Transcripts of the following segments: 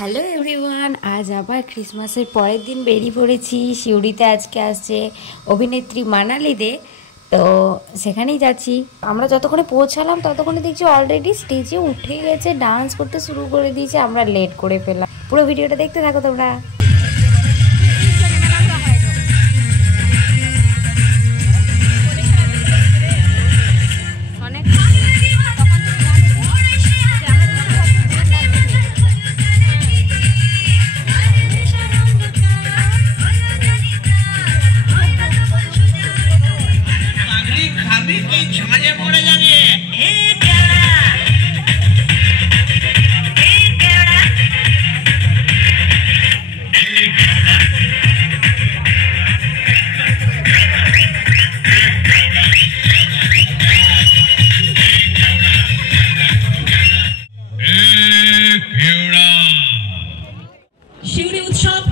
Hello everyone, আজ আবার ক্রিসমাসের পরের দিন বেরিয়ে পড়েছি। সিউড়িতে আজকে আসছে অভিনেত্রী মানালি দে, তো সেখানেই যাচ্ছি। আমরা যতক্ষণে পৌঁছালাম ততক্ষণে দেখছি অলরেডি স্টেজে উঠে গেছে, ডান্স করতে শুরু করে দিয়েছে। আমরা লেট করে ফেললাম। পুরো ভিডিওটা দেখতে থাকো তোমরা। শিউরি উৎসব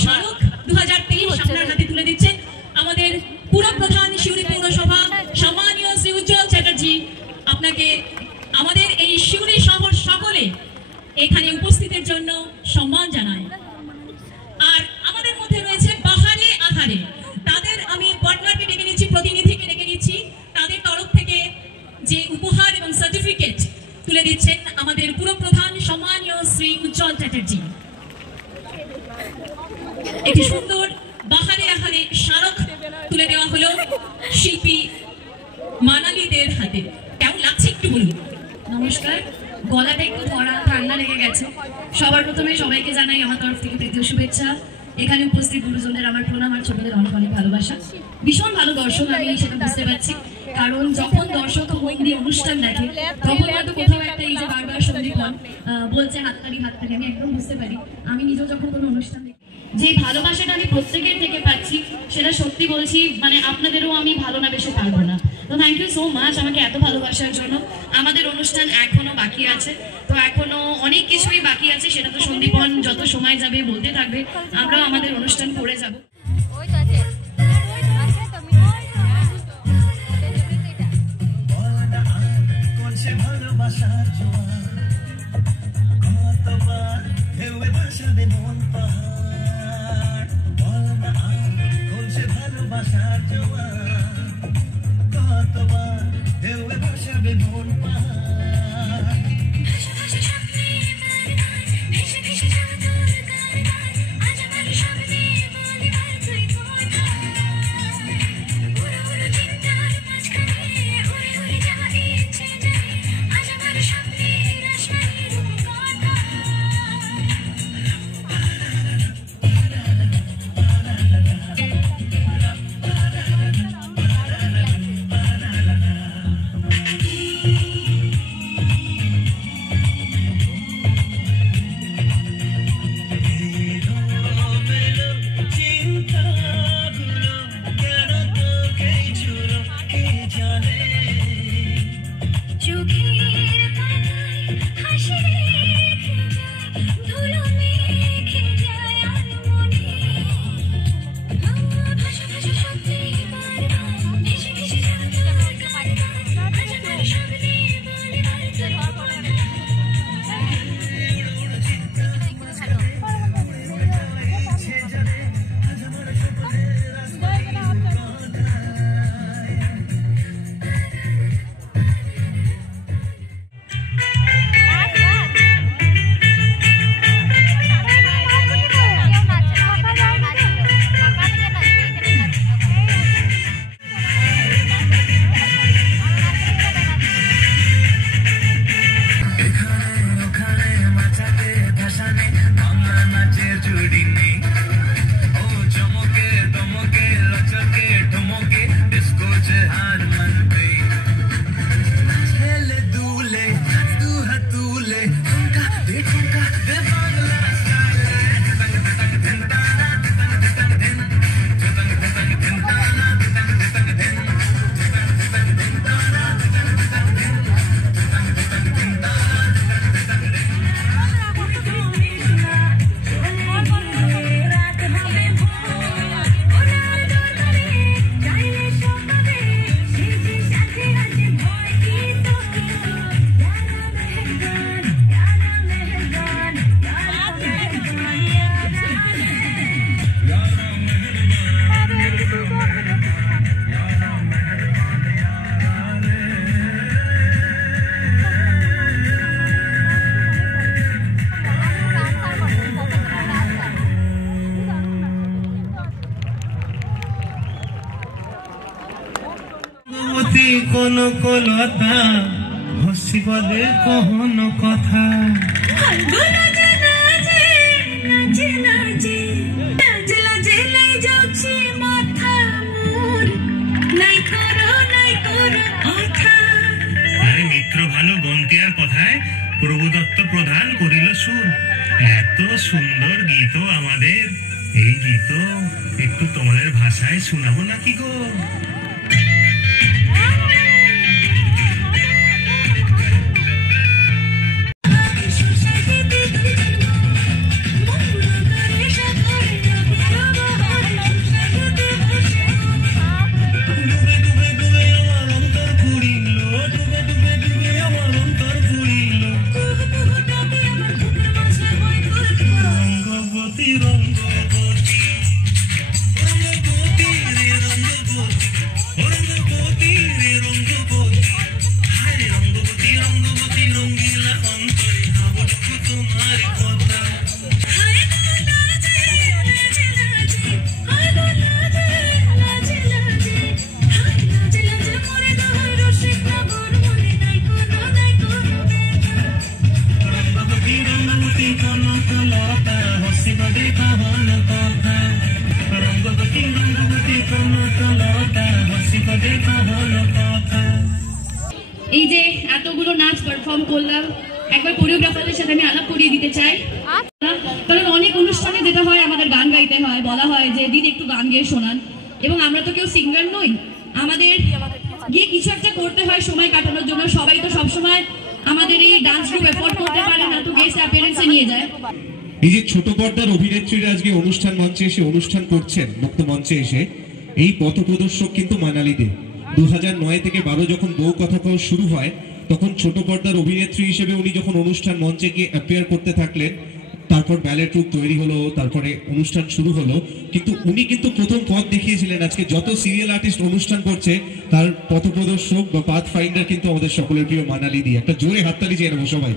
স্মারক 2023 আপনার হাতে তুলে দিচ্ছেন আমাদের পুরো প্রধান শিউরি পৌরসভা সম্মানীয় শ্রী উজ্জ্বল চ্যাটার্জি। আপনাকে আমাদের এই শিউরি শহর সকলে এখানে উপস্থিতের জন্য সম্মান জানায়। আর আমাদের মধ্যে রয়েছে বাহারে আধারে, তাদের আমি পার্টনারকে ডেকে নিচ্ছি, প্রতিনিধিকে ডেকে নিচ্ছি। তাদের তরফ থেকে যে উপহার এবং সার্টিফিকেট তুলে দিচ্ছেন আমাদের পুরো প্রধান সম্মানীয় শ্রী উজ্জ্বল চ্যাটার্জি। একটি সুন্দর বাহারে আহারে স্মারক তুলে দেওয়া হলো শিল্পী মানালিদের হাতে। কেমন লাগছে একটু বলুন। নমস্কার, গলাটা একটু ঠান্ডা লেগে গেছে। সবার প্রথমে সবাইকে জানাই আমার তরফ থেকে প্রীতীয় শুভেচ্ছা। এখানে উপস্থিত গুরুজনদের আমার প্রণাম, আর ছোটদের অনেক অনেক ভালোবাসা। ভীষণ ভালো দর্শক, আমি সেটা বুঝতে পারছি, কারণ যখন দর্শক মন দিয়ে অনুষ্ঠান দেখে তখন হয়তো কোথাও একটা এই যে বারবার সন্দীপন বলছে হাততালি হাততালি, আমি একদম বুঝতে পারি। আমি নিজেও যখন কোনো অনুষ্ঠান দেখি যে ভালোবাসাটা আমি প্রত্যেকের থেকে পাচ্ছি, সেটা সত্যি বলছি, মানে আপনাদেরও আমি ভালো না বেশি পারবো না। তো থ্যাংক ইউ সো মাচ আমাকে এত ভালোবাসার জন্য। আমাদের অনুষ্ঠান এখনো বাকি আছে, তো এখনো অনেক কিছুই বাকি আছে, সেটা তো সন্দীপন যত সময় যাবে বলতে থাকবে, আমরাও আমাদের অনুষ্ঠান করে যাব। কনকলতা হসি পদে কহন কথা আরে মিত্র ভালো বন্তিয়ার কথায় প্রভুদত্ত প্রধান করিল সুর। এত সুন্দর গীত আমাদের, এই গীত একটু তোমাদের ভাষায় শোনাবো নাকি গো? এই যে এতগুলো নাচ পারফর্ম করলাম, একবার কোরিওগ্রাফারদের সাথে আমি আলাপ করিয়ে দিতে চাই। কারণ অনেক অনুষ্ঠানে যেটা হয়, আমাদের গান গাইতে হয়, বলা হয় যে দিন একটু গান গেয়ে শোনান, এবং আমরা তো কেউ সিঙ্গার নই, আমাদের গিয়ে কিছু একটা করতে হয় সময় কাটানোর জন্য। সবাই তো সবসময় আমাদের এই ডান্স গ্রুপ এফোর্ড করতে পারে না, তো গেস্ট অ্যাপিয়ারেন্সে নিয়ে যায়। এই যে ছোট পর্দার অভিনেত্রীরা আজকে অনুষ্ঠান মঞ্চে এসে অনুষ্ঠান করছেন, মুক্ত মঞ্চে এসে, এই পথ প্রদর্শক কিন্তু মানালি দে। 2009 থেকে 12 যখন বউ কথা কও শুরু হয়, তখন ছোট পর্দার অভিনেত্রী হিসেবে উনি যখন অনুষ্ঠান মঞ্চে গিয়ে অ্যাপিয়ার করতে থাকলেন, তারপর ব্যালে ট্রুপ তৈরি হলো, তারপরে অনুষ্ঠান শুরু হলো, কিন্তু উনি কিন্তু প্রথম পথ দেখিয়েছিলেন। আজকে যত সিরিয়াল আর্টিস্ট অনুষ্ঠান করছে, তার পথ প্রদর্শক বা পাথ ফাইন্ডার কিন্তু আমাদের সকলের প্রিয় মানালি দি। একটা জোরে হাততালি চেয়ে নেবো সবাই।